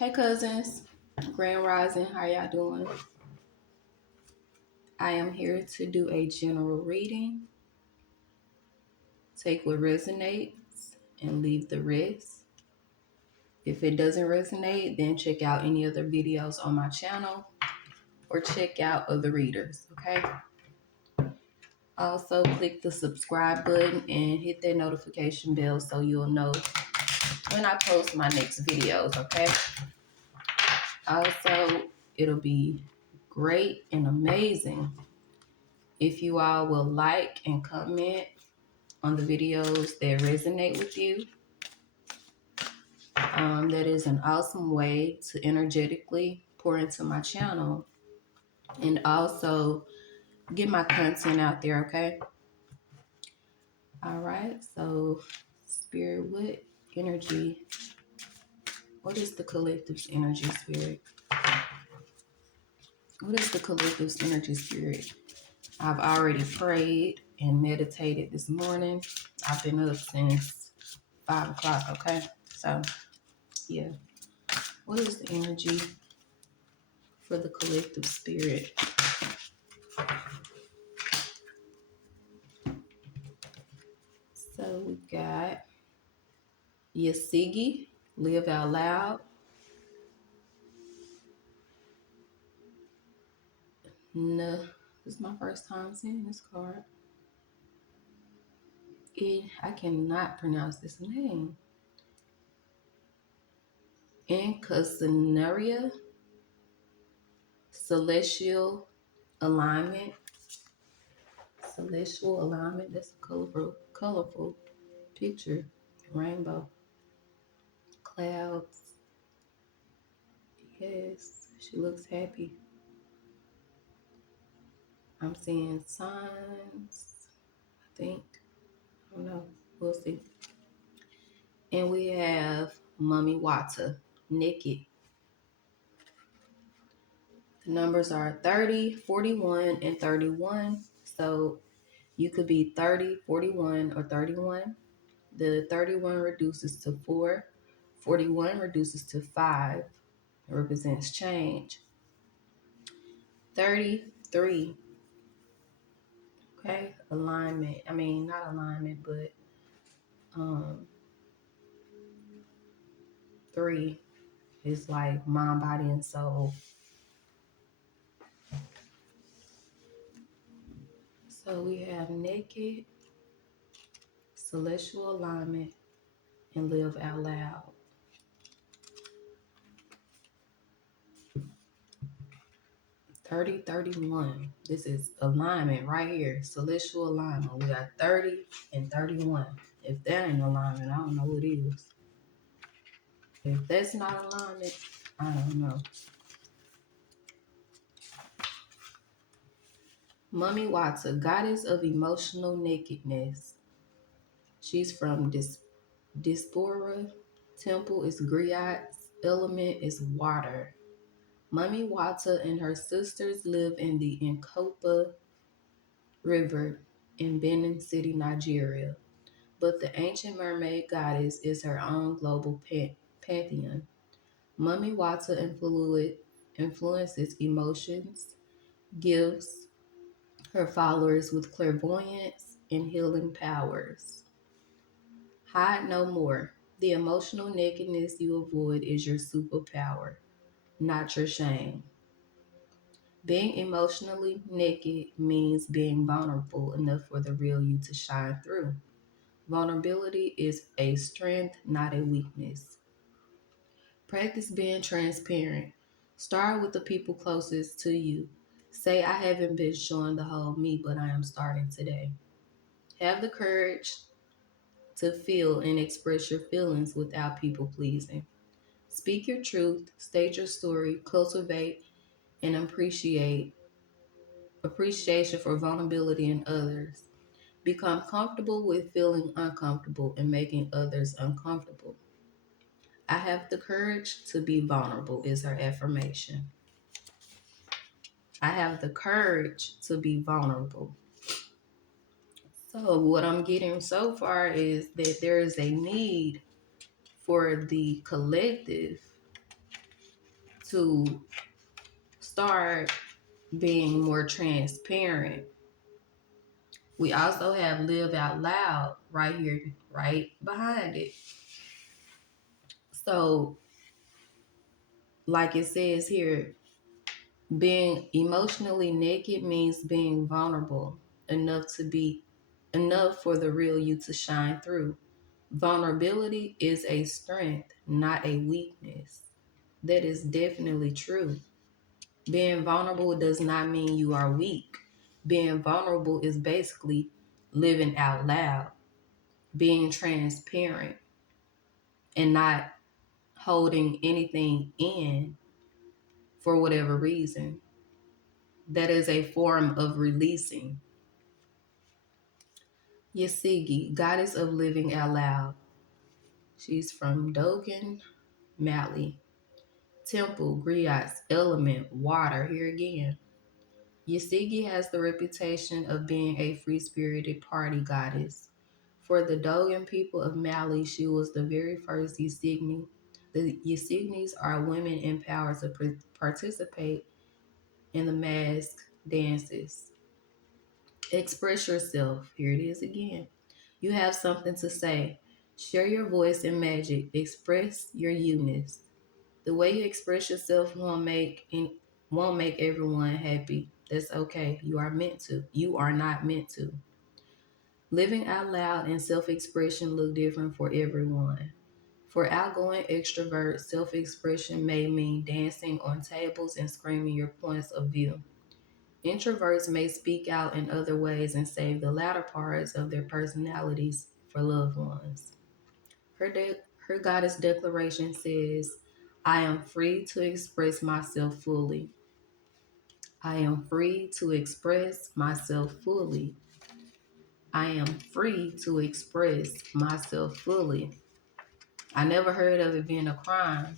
Hey cousins, Grand Rising, how y'all doing? I am here to do a general reading. Take what resonates and leave the rest. If it doesn't resonate, then check out any other videos on my channel or check out other readers, okay? Also, click the subscribe button and hit that notification bell so you'll know when I post my next videos, okay? Also, it'll be great and amazing if you all will like and comment on the videos that resonate with you. That is an awesome way to energetically pour into my channel and also get my content out there, okay? All right, so Spirit, what is the collective's energy, Spirit? What is the collective's energy, Spirit? I've already prayed and meditated this morning. I've been up since 5 o'clock, okay? So, yeah. What is the energy for the collective spirit? So we got Yasigi, live out loud. No, this is my first time seeing this card. I cannot pronounce this name. Incasenaria, celestial alignment. Celestial alignment. That's a colorful picture. Rainbow. Clouds. Yes, she looks happy. I'm seeing signs, I think. I don't know. We'll see. And we have Mummy Wata, naked. The numbers are 30, 41, and 31. So you could be 30, 41, or 31. The 31 reduces to 4. 41 reduces to 5. It represents change. 33. Okay, alignment. I mean, not alignment, but 3 is like mind, body, and soul. So we have naked, celestial alignment, and live out loud. 30, 31. This is alignment right here. Celestial alignment. We got 30 and 31. If that ain't alignment, I don't know what is. If that's not alignment, I don't know. Mummy Wata, goddess of emotional nakedness. She's from Diaspora. Temple is Griot. Element is water. Mummy Wata and her sisters live in the Nkopa River in Benin City, Nigeria. But the ancient mermaid goddess is her own global pantheon. Mummy Wata influences emotions, gives her followers with clairvoyance and healing powers. Hide no more. The emotional nakedness you avoid is your superpower, not your shame. Being emotionally naked means being vulnerable enough for the real you to shine through. Vulnerability is a strength, not a weakness. Practice being transparent. Start with the people closest to you. Say, I haven't been showing the whole me, but I am starting today. Have the courage to feel and express your feelings without people pleasing. Speak your truth, state your story, cultivate and appreciation for vulnerability in others. Become comfortable with feeling uncomfortable and making others uncomfortable. I have the courage to be vulnerable is her affirmation. I have the courage to be vulnerable. So what I'm getting so far is that there is a need for the collective to start being more transparent. We also have live out loud right here, right behind it. So, like it says here, being emotionally naked means being vulnerable enough for the real you to shine through. Vulnerability is a strength, not a weakness. That is definitely true. Being vulnerable does not mean you are weak. Being vulnerable is basically living out loud, being transparent, and not holding anything in for whatever reason. That is a form of releasing. Yasigi, goddess of living out loud. She's from Dogen, Mali. Temple, griots, element, water. Here again. Yasigi has the reputation of being a free-spirited party goddess. For the Dogon people of Mali, she was the very first Yasigni. The Yasignis are women empowered to participate in the mask dances. Express yourself. Here it is again. You have something to say. Share your voice and magic. Express your uniqueness. The way you express yourself won't make everyone happy. That's okay. You are meant to. You are not meant to. Living out loud and self-expression look different for everyone. For outgoing extroverts, self-expression may mean dancing on tables and screaming your points of view. Introverts may speak out in other ways and save the latter parts of their personalities for loved ones. Her goddess declaration says, I am free to express myself fully. I am free to express myself fully. I am free to express myself fully. I never heard of it being a crime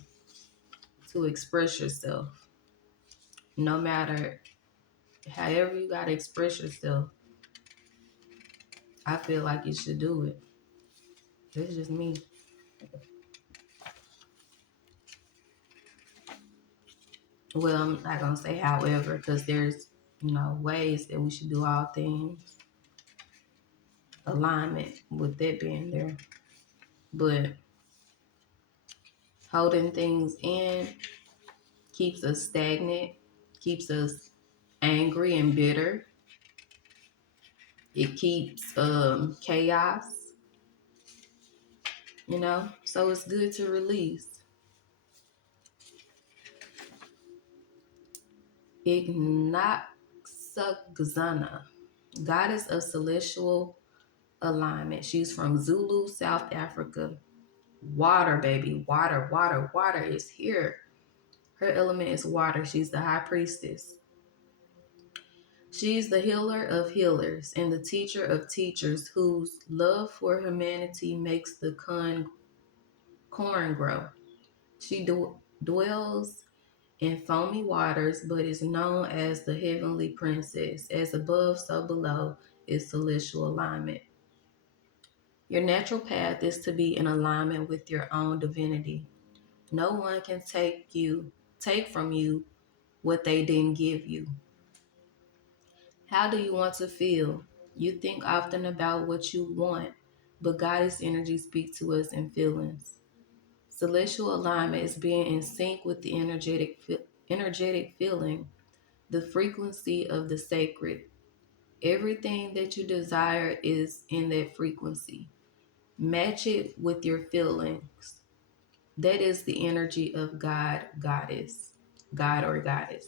to express yourself. No matter however you got to express yourself, I feel like you should do it. That's just me. Well, I'm not going to say however, because there's, ways that we should do all things, alignment with that being there. But holding things in keeps us stagnant, keeps us angry and bitter. It keeps chaos, so it's good to release. Ignaxagzana, goddess of celestial alignment. She's from Zulu, South Africa. Water, baby. Water, water, water is here. Her element is water. She's the high priestess. She's the healer of healers and the teacher of teachers whose love for humanity makes the corn grow. She dwells in foamy waters, but is known as the heavenly princess. As above, so below is celestial alignment. Your natural path is to be in alignment with your own divinity. No one can take from you what they didn't give you. How do you want to feel? You think often about what you want, but Goddess energy speaks to us in feelings. Celestial alignment is being in sync with the energetic feeling, the frequency of the sacred. Everything that you desire is in that frequency. Match it with your feelings. That is the energy of God, Goddess, God or Goddess.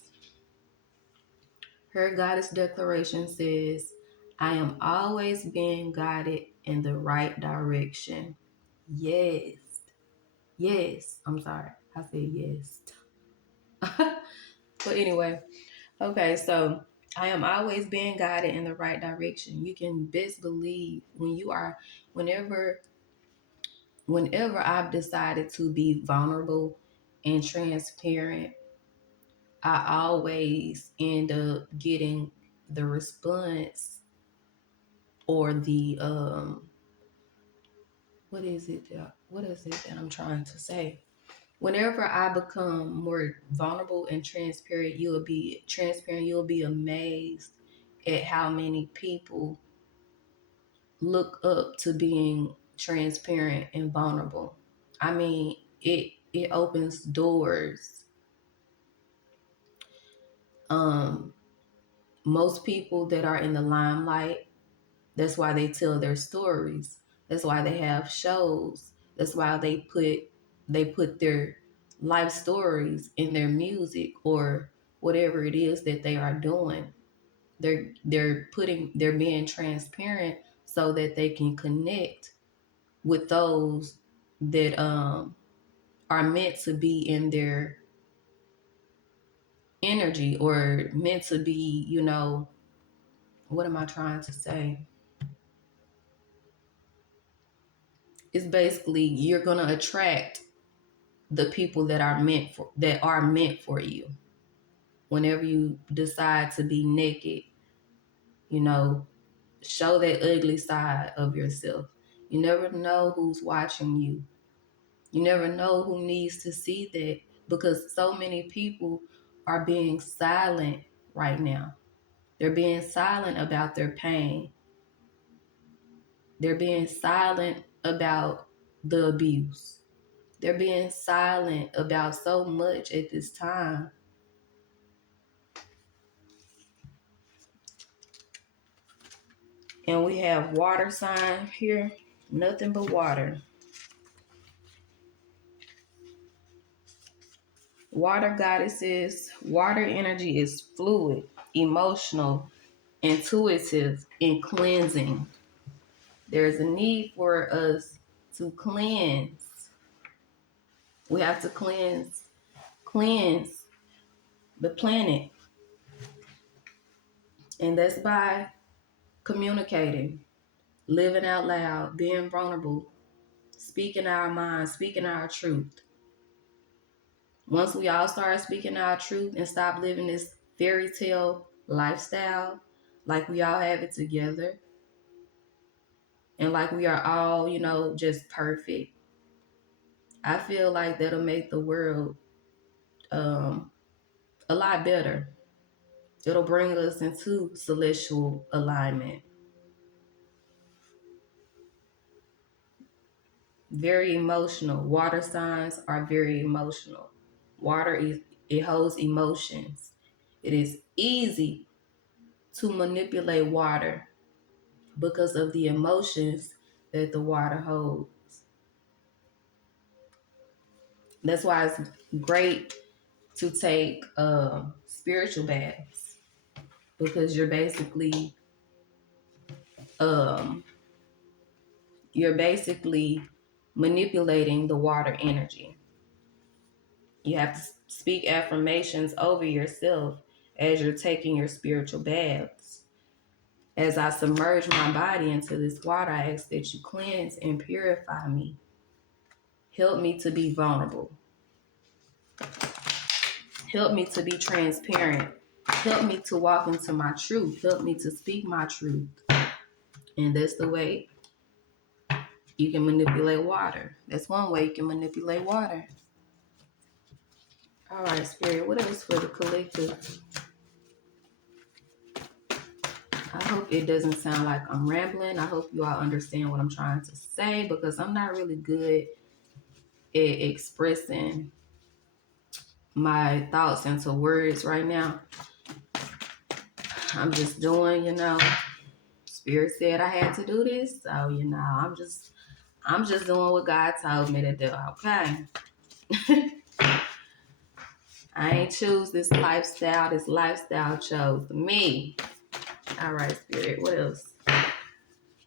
Her Goddess declaration says, I am always being guided in the right direction. Yes. Yes. I'm sorry. I said yes. But anyway, okay, so I am always being guided in the right direction. You can best believe whenever whenever I've decided to be vulnerable and transparent, I always end up getting the response or the what is it that I'm trying to say? Whenever I become more vulnerable and transparent, you'll be amazed at how many people look up to being transparent and vulnerable. I mean, it opens doors. Um, Most people that are in the limelight, that's why they tell their stories. That's why they have shows. That's why they put their life stories in their music or whatever it is that they are doing. They're being transparent so that they can connect with those that are meant to be in their energy or meant to be, what am I trying to say? It's basically you're gonna attract the people that are meant for you. Whenever you decide to be naked, you know, show that ugly side of yourself. You never know who's watching you. You never know who needs to see that because so many people are being silent right now. They're being silent about their pain. They're being silent about the abuse. They're being silent about so much at this time. And we have water sign here. Nothing but water. Water goddesses, water energy is fluid, emotional, intuitive, and cleansing. There's a need for us to cleanse. We have to cleanse the planet. And that's by communicating, living out loud, being vulnerable, speaking our minds, speaking our truth. Once we all start speaking our truth and stop living this fairy tale lifestyle, like we all have it together, and like we are all, just perfect, I feel like that'll make the world a lot better. It'll bring us into celestial alignment. Very emotional. Water signs are very emotional. Water it holds emotions. It is easy to manipulate water because of the emotions that the water holds. That's why it's great to take spiritual baths because um, you're basically manipulating the water energy. You have to speak affirmations over yourself as you're taking your spiritual baths. As I submerge my body into this water, I ask that you cleanse and purify me. Help me to be vulnerable. Help me to be transparent. Help me to walk into my truth. Help me to speak my truth. And that's the way you can manipulate water. That's one way you can manipulate water. All right, Spirit, what else for the collective? I hope it doesn't sound like I'm rambling. I hope you all understand what I'm trying to say because I'm not really good at expressing my thoughts into words right now. I'm just doing, Spirit said I had to do this. So, I'm just doing what God told me to do, okay? I ain't choose this lifestyle. This lifestyle chose me. All right, Spirit. What else?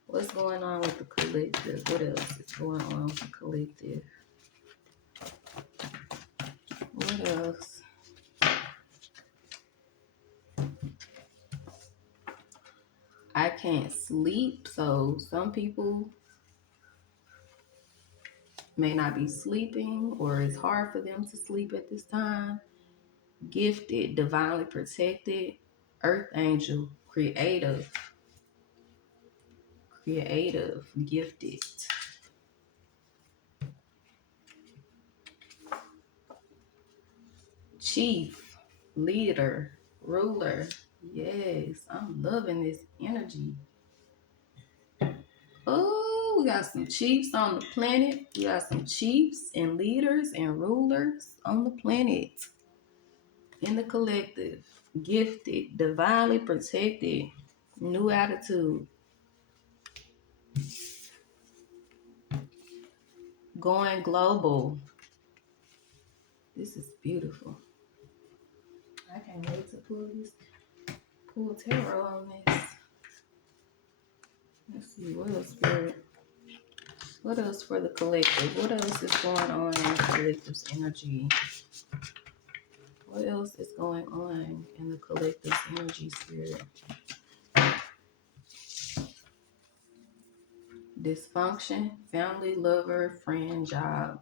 What's going on with the collective? What else is going on with the collective? What else? I can't sleep, so some people may not be sleeping or it's hard for them to sleep at this time. Gifted, divinely protected, earth angel, creative, gifted. chief, leader, ruler. Yes, I'm loving this energy. Oh, we got some chiefs on the planet. We got some chiefs and leaders and rulers on the planet. In the collective, gifted, divinely protected, new attitude, going global. This is beautiful. I can't wait to pull tarot on this. Let's see what else, Spirit. What else for the collective? What else is going on in the collective's energy? What else is going on in the collective's energy, Spirit? Dysfunction, family, lover, friend, job,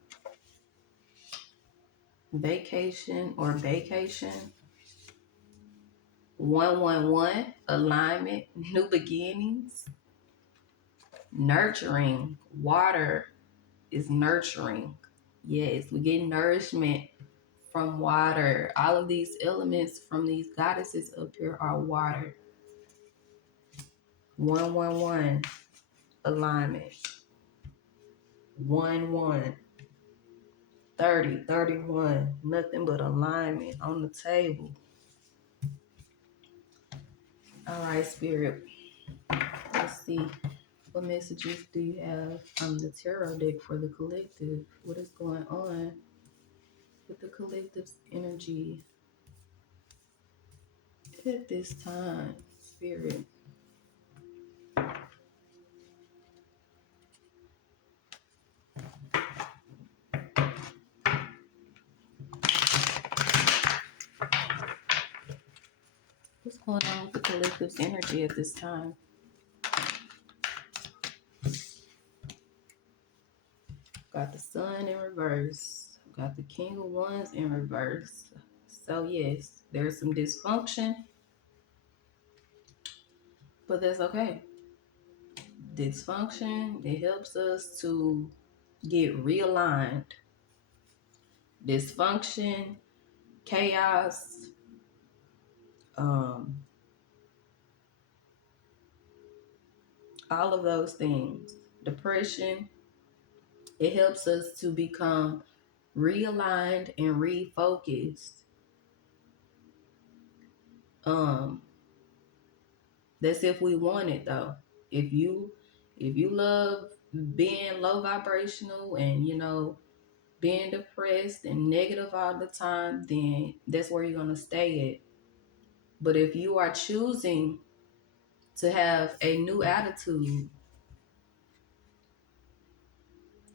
vacation or vacation, 111, alignment, new beginnings, nurturing, water is nurturing. Yes, we get nourishment from water. All of these elements from these goddesses up here are water. 111, alignment. 1-1. 30, 31, nothing but alignment on the table. All right, Spirit. Let's see. What messages do you have from the tarot deck for the collective? What is going on with the collective's energy at this time, Spirit? What's going on with the collective's energy at this time? Got the Sun in reverse. Got the King of Wands in reverse. So yes, there's some dysfunction, but that's okay. Dysfunction, it helps us to get realigned. Dysfunction, chaos, all of those things. Depression, it helps us to become realigned and refocused. That's if we want it though. If you love being low vibrational and being depressed and negative all the time, then that's where you're gonna stay at. But if you are choosing to have a new attitude,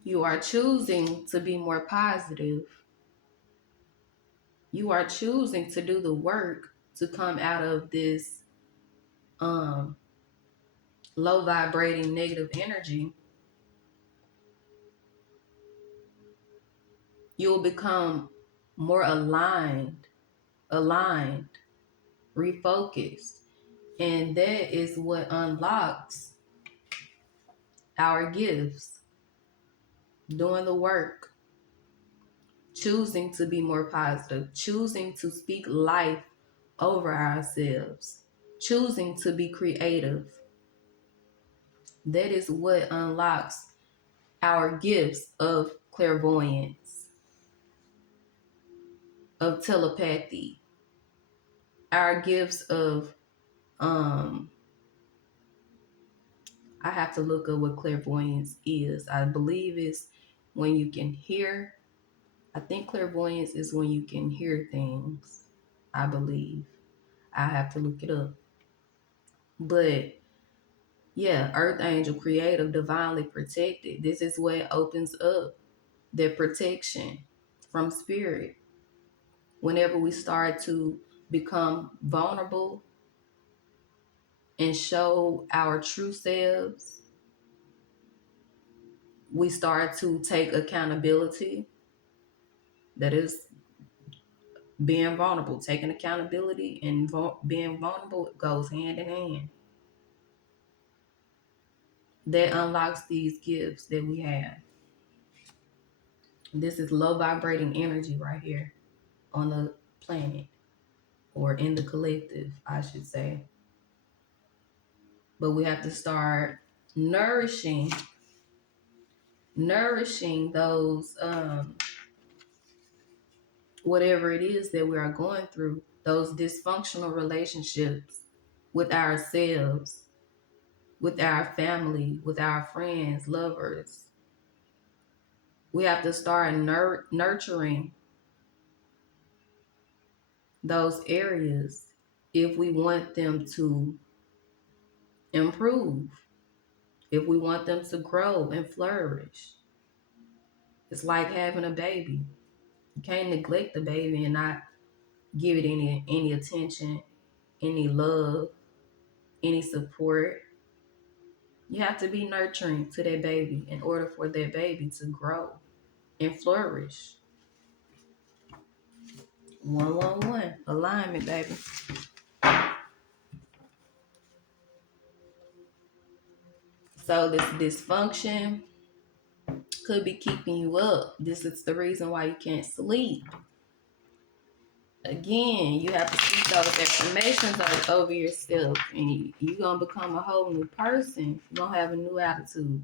you are choosing to be more positive, you are choosing to do the work to come out of this low vibrating negative energy, you'll become more aligned, refocused. And that is what unlocks our gifts. Doing the work, choosing to be more positive, choosing to speak life over ourselves, choosing to be creative. That is what unlocks our gifts of clairvoyance, of telepathy, our gifts of I have to look up what clairvoyance is. I believe it's when you can hear. I think clairvoyance is when you can hear things. I believe. I have to look it up. But yeah, Earth Angel, creative, divinely protected. This is what opens up their protection from spirit. Whenever we start to become vulnerable and show our true selves, we start to take accountability. That is being vulnerable. Taking accountability and being vulnerable goes hand in hand. That unlocks these gifts that we have. This is low vibrating energy right here on the planet, or in the collective, I should say. But we have to start nourishing those whatever it is that we are going through, those dysfunctional relationships with ourselves, with our family, with our friends, lovers. We have to start nurturing those areas if we want them to improve, if we want them to grow and flourish. It's like having a baby. You can't neglect the baby and not give it any attention, any love, any support. You have to be nurturing to that baby in order for that baby to grow and flourish. 111 alignment, baby. So this dysfunction could be keeping you up. This is the reason why you can't sleep. Again, you have to speak those affirmations over yourself, and you're going to become a whole new person. You're going to have a new attitude.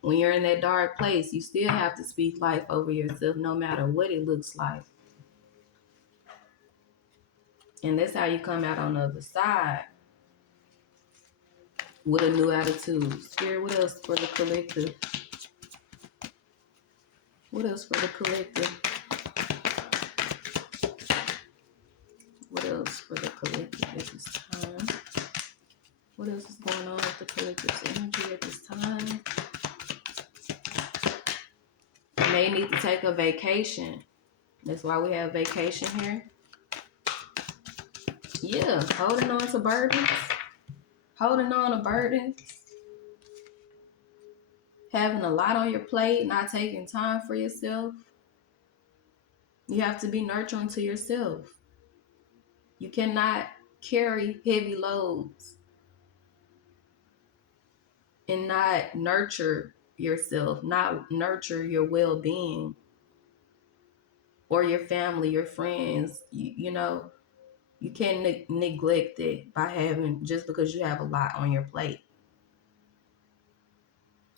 When you're in that dark place, you still have to speak life over yourself no matter what it looks like. And that's how you come out on the other side, with a new attitude. Spirit, what else for the collective? What else for the collective? What else for the collective at this time? What else is going on with the collective's energy at this time? You may need to take a vacation. That's why we have vacation here. Yeah, holding on to burdens. Holding on to burdens. Having a lot on your plate, not taking time for yourself. You have to be nurturing to yourself. You cannot carry heavy loads and not nurture yourself, not nurture your well-being or your family, your friends. You know, you can't neglect it by having, just because you have a lot on your plate.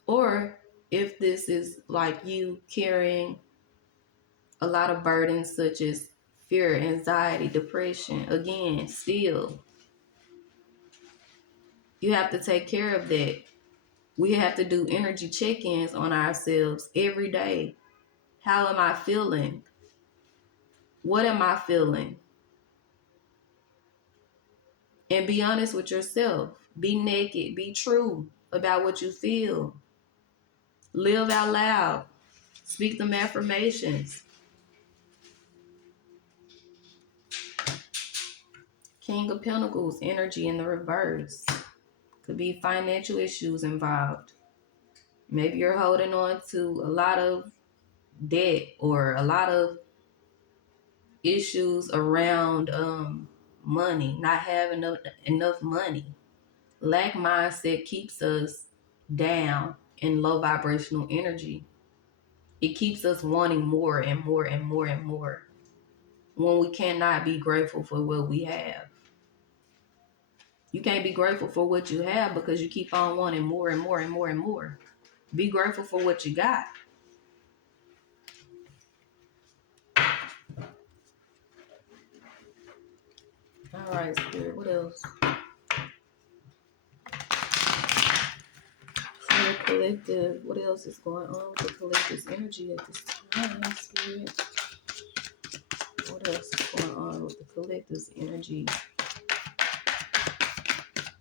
Or if this is like you carrying a lot of burdens such as fear, anxiety, depression, again, still, you have to take care of that. We have to do energy check-ins on ourselves every day. How am I feeling? What am I feeling? And be honest with yourself. Be naked. Be true about what you feel. Live out loud. Speak them affirmations. King of Pentacles energy in the reverse. Could be financial issues involved. Maybe you're holding on to a lot of debt or a lot of issues around money, not having enough money. Lack mindset keeps us down in low vibrational energy. It keeps us wanting more and more and more and more when we cannot be grateful for what we have. You can't be grateful for what you have because you keep on wanting more and more and more and more. Be grateful for what you got. All right, Spirit, what else? For the collective, what else is going on with the collective's energy at this time, Spirit? What else is going on with the collective's energy?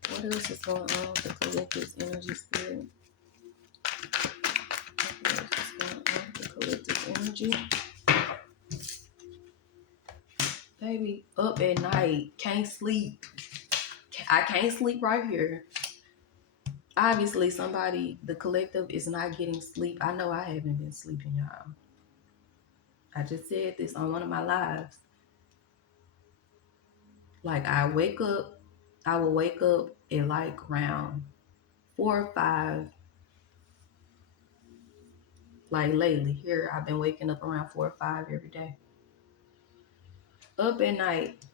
What else is going on with the collective's energy, Spirit? What else is going on with the collective's energy? Baby, up at night, can't sleep. I can't sleep right here. Obviously, the collective is not getting sleep. I know I haven't been sleeping, y'all. I just said this on one of my lives. Like, I will wake up at like around 4 or 5 Like lately, here I've been waking up around 4 or 5 every day. Up at night.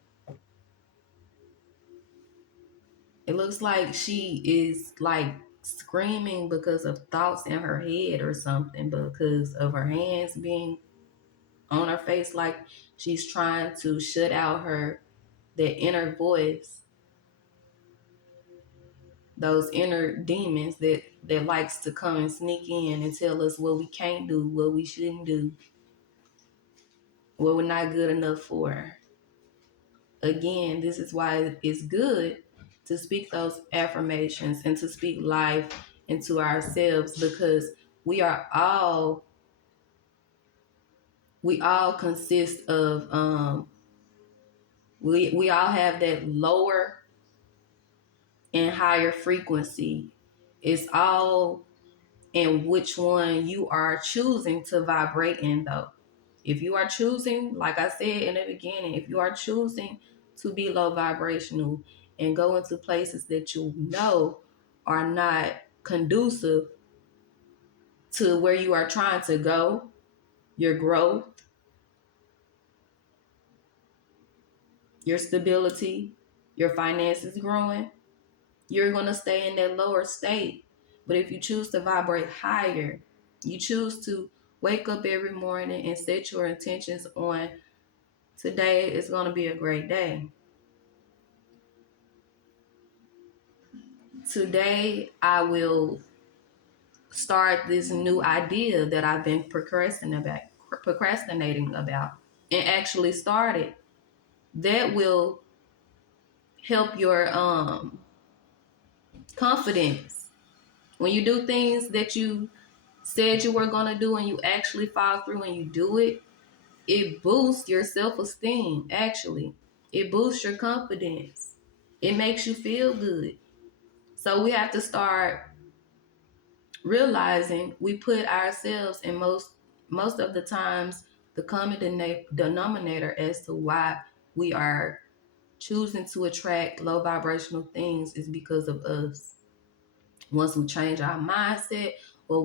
It looks like she is like screaming because of thoughts in her head or something, because of her hands being on her face, like she's trying to shut out that inner voice, those inner demons that likes to come and sneak in and tell us what we can't do, what we shouldn't do, what we're not good enough for. Again, this is why it's good to speak those affirmations and to speak life into ourselves, because we all consist of we all have that lower and higher frequency. It's all in which one you are choosing to vibrate in, though. If you are choosing, like I said in the beginning, if you are choosing to be low vibrational and go into places that you know are not conducive to where you are trying to go, your growth, your stability, your finances growing, you're going to stay in that lower state. But if you choose to vibrate higher, you choose to wake up every morning and set your intentions on today is going to be a great day. Today, I will start this new idea that I've been procrastinating about and actually start it. That will help your confidence. When you do things that you said you were going to do and you actually follow through and you do it, it boosts your self-esteem, actually. It boosts your confidence. It makes you feel good. So we have to start realizing we put ourselves in most of the times the common denominator as to why we are choosing to attract low vibrational things is because of us. Once we change our mindset, or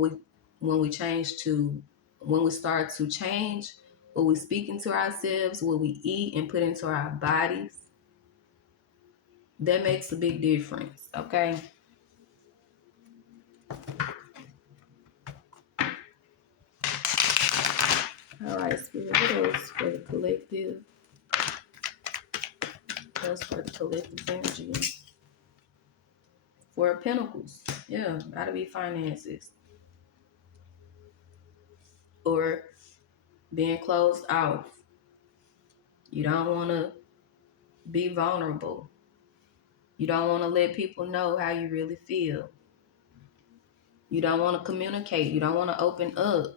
when we start to change what we speak into ourselves, what we eat and put into our bodies, that makes a big difference. Okay. All right, Spirit, what else for the collective? That's for the collective energy. Four of Pentacles. Yeah, gotta be finances. Or being closed off. You don't want to be vulnerable. You don't want to let people know how you really feel. You don't want to communicate. You don't want to open up.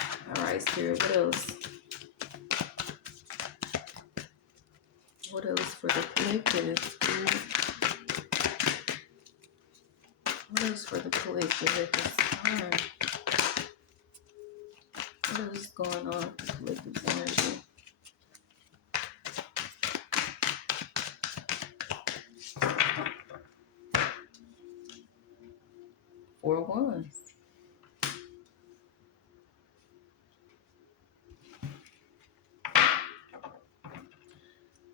All right, Spirit, what else? What else for the collective, Spirit? What else for the collective at this time? What else is going on with the collective energy? Four Wands.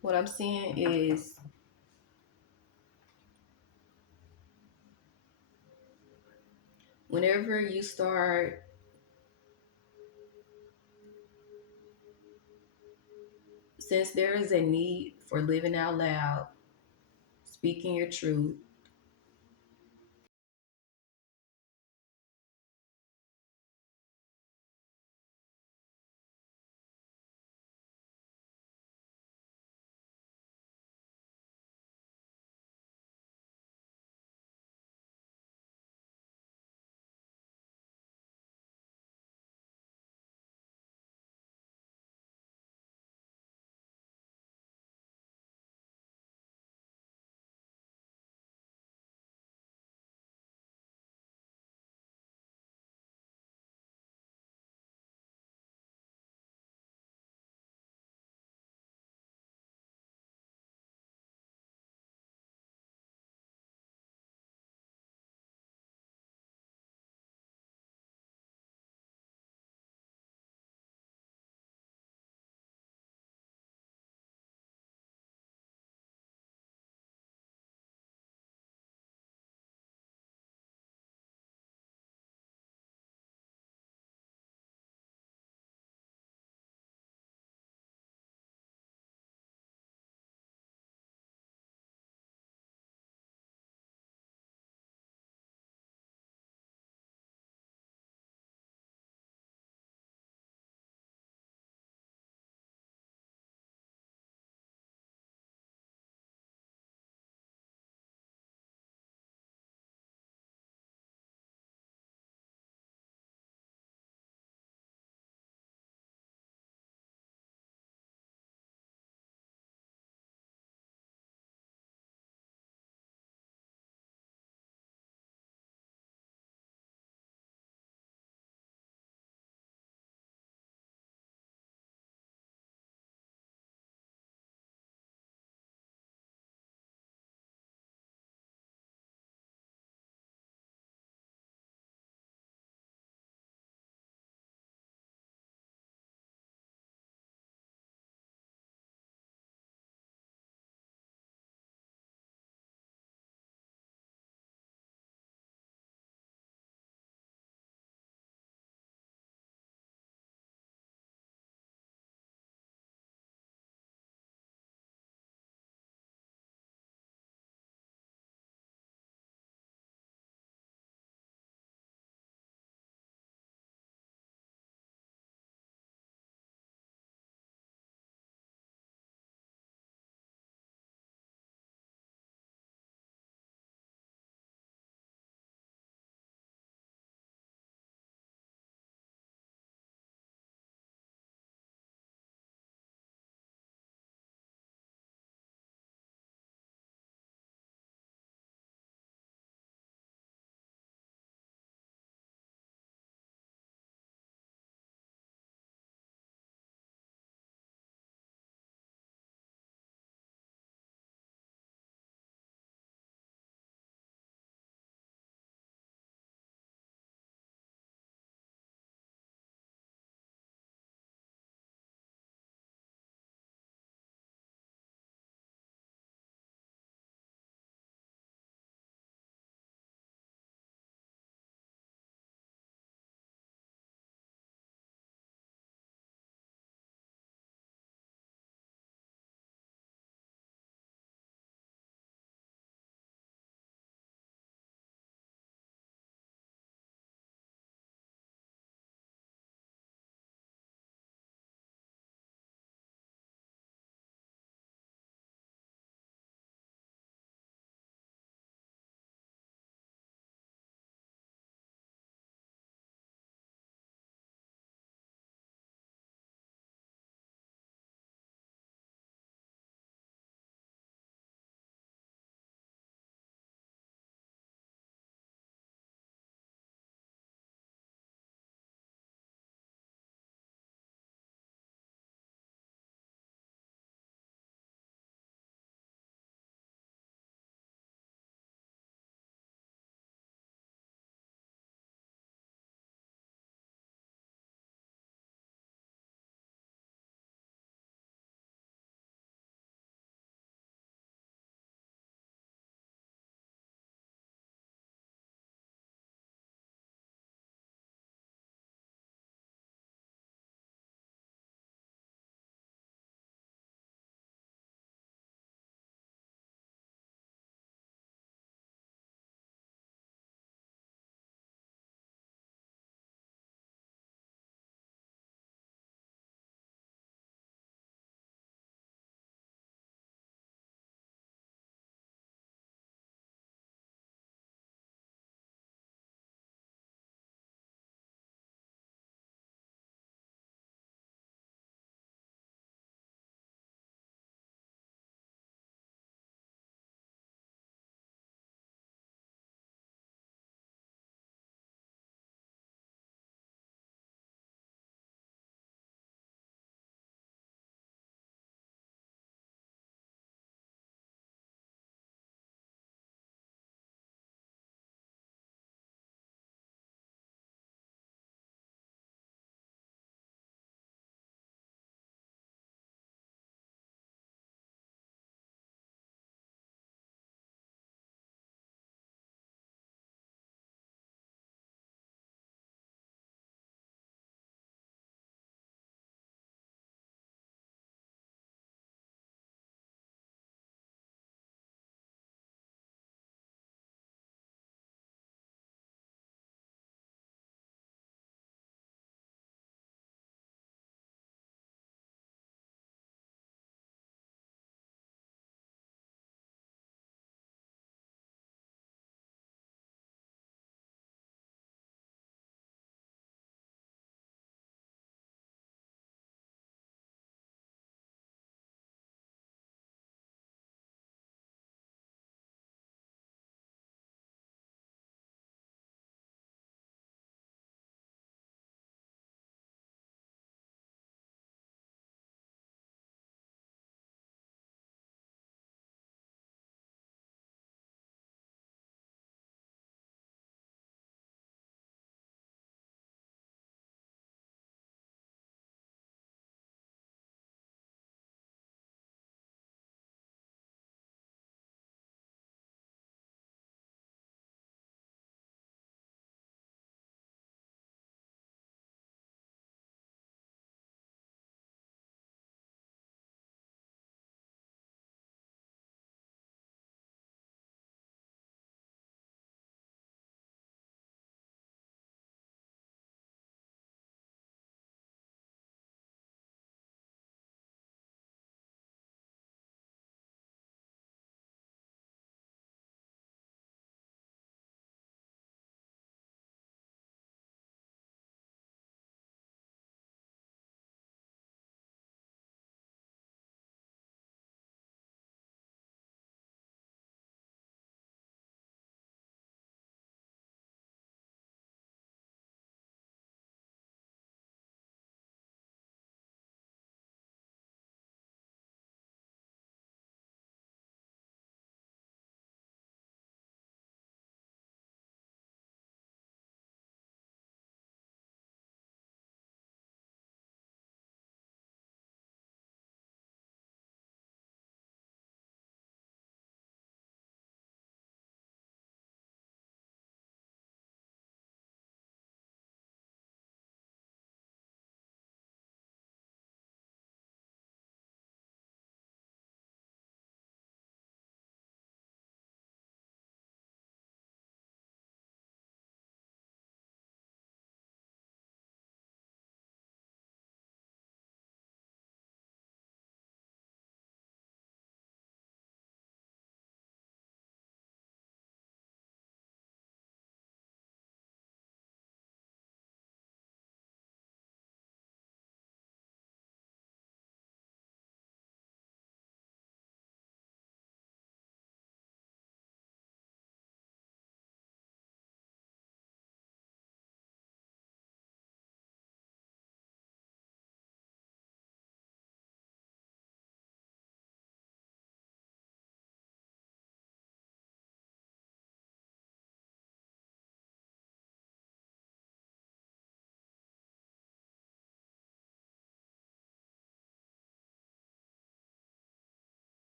What I'm seeing is whenever you start since there is a need for living out loud, speaking your truth,